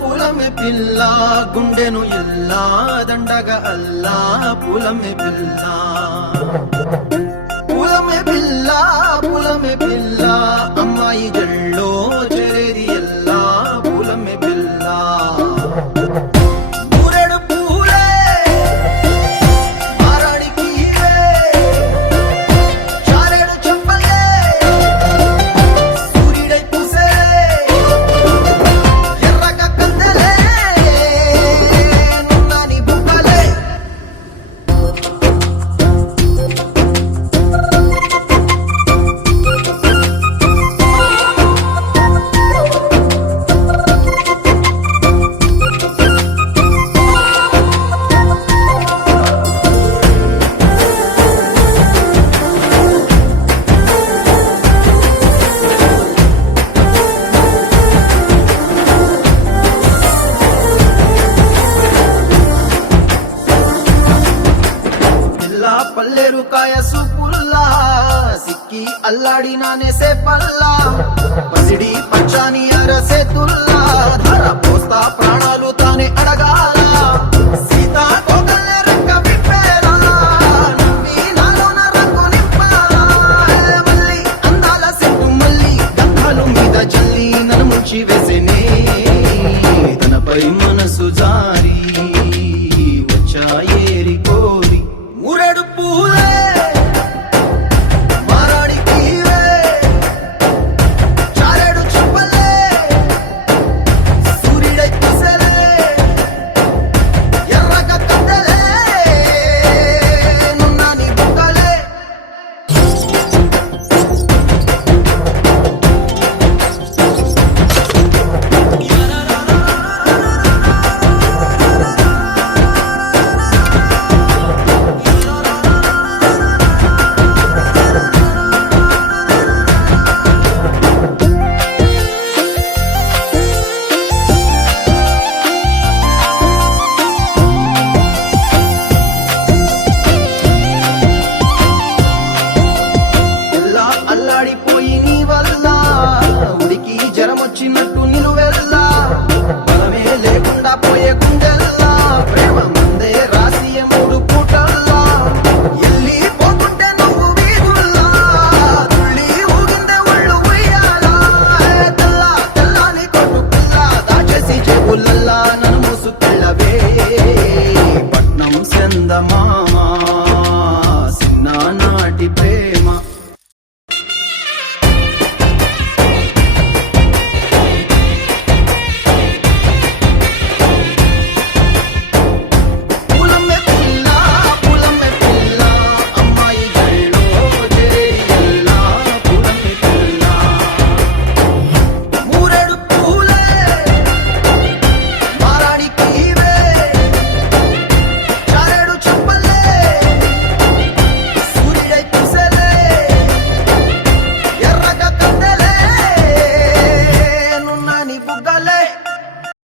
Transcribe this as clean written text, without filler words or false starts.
పూలమే పిల్ల గుండెను ఎల్లా దండగా అల్లా పూలమే పిల్ల పూలమే పిల్ల అమ్మాయి జల్లో చేరేది ఎల్లా పూలమే పిల్ల ఊరెడు పూలే మారాడికి చారేడు చెప్పలే సూర్యుడై పూసే ఎర్రగా కందలే నున్నాని బుక్కలే పల్లేరు కాయసు పుల్లా సిక్కి అల్లాడినానేసే పల్లా పసిడి పచ్చాని అరసే తుల్లా ధర పోస్తా ప్రాణాలు తానే అడగాల సీతా